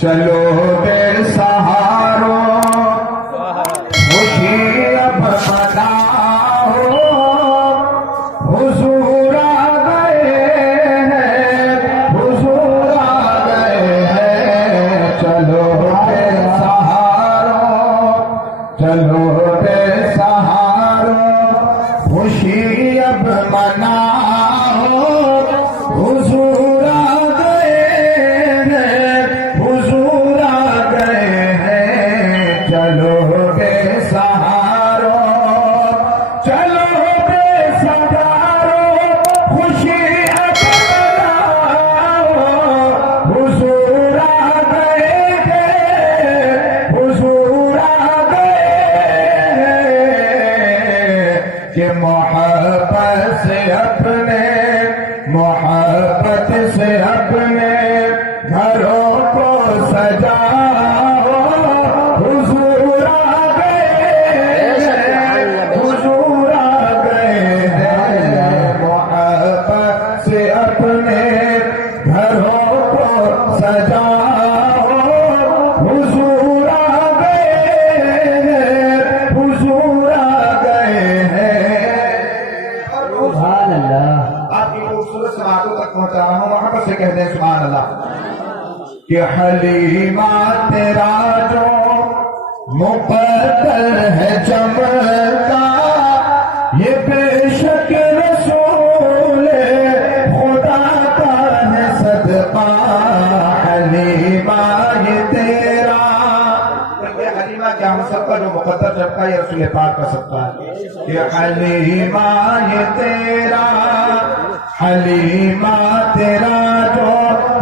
چلو بے سہاروں خوشی اب مناؤ، حضور آ گئے ہیں، حضور آ گئے ہیں۔ چلو بے سہاروں، چلو بے سہاروں خوشی اب مناؤ، حضور آ گئے ہیں، حضور آ گئے ہیں۔ چلو بے سہاروں، چلو بے سہاروں خوشی اب مناؤ، حضور آ گئے ہیں، حضور آ گئے ہیں۔ کہ محبت سے اپنے، محبت سے اپنے گھروں کو سجاؤ، حضور آ گئے ہیں، حضور آ گئے ہیں۔ محبت سے اپنے گھروں کو سجاؤ، حضور آ گئے ہیں، حضور آ گئے ہیں۔ سبحان اللہ۔ آپ کی خوبصورت سماعتوں تک پہنچا رہا ہوں، محبت سے کہتے ہیں سبحان اللہ۔ کہ حلیمہ تیرا جو مقدر ہے چمکا، یہ بے شک رسول خدا کا ہے صدقہ۔ حلیمہ یہ تیرا، یہ حلیمہ کیا ہم سب کا جو مقدر چمکا یہ رسول پاک کا صدقہ ہے۔ کہ حلیمہ یہ تیرا، حلیمہ تیرا جو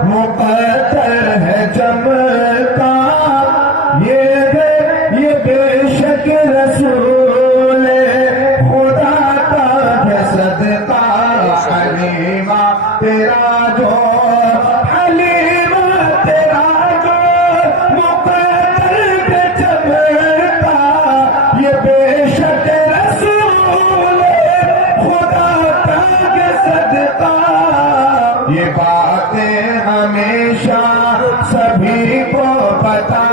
مقدر ہے چمکا، یہ بے شک رسول خدا کا ہے صدقہ۔ حلیمہ تیرا جو، حلیمہ تیرا جو مقدر ہے چمکا، یہ بے شک رسول خدا کا ہے صدقہ۔ یہ باتیں ہمیشہ سبھی کو پتہ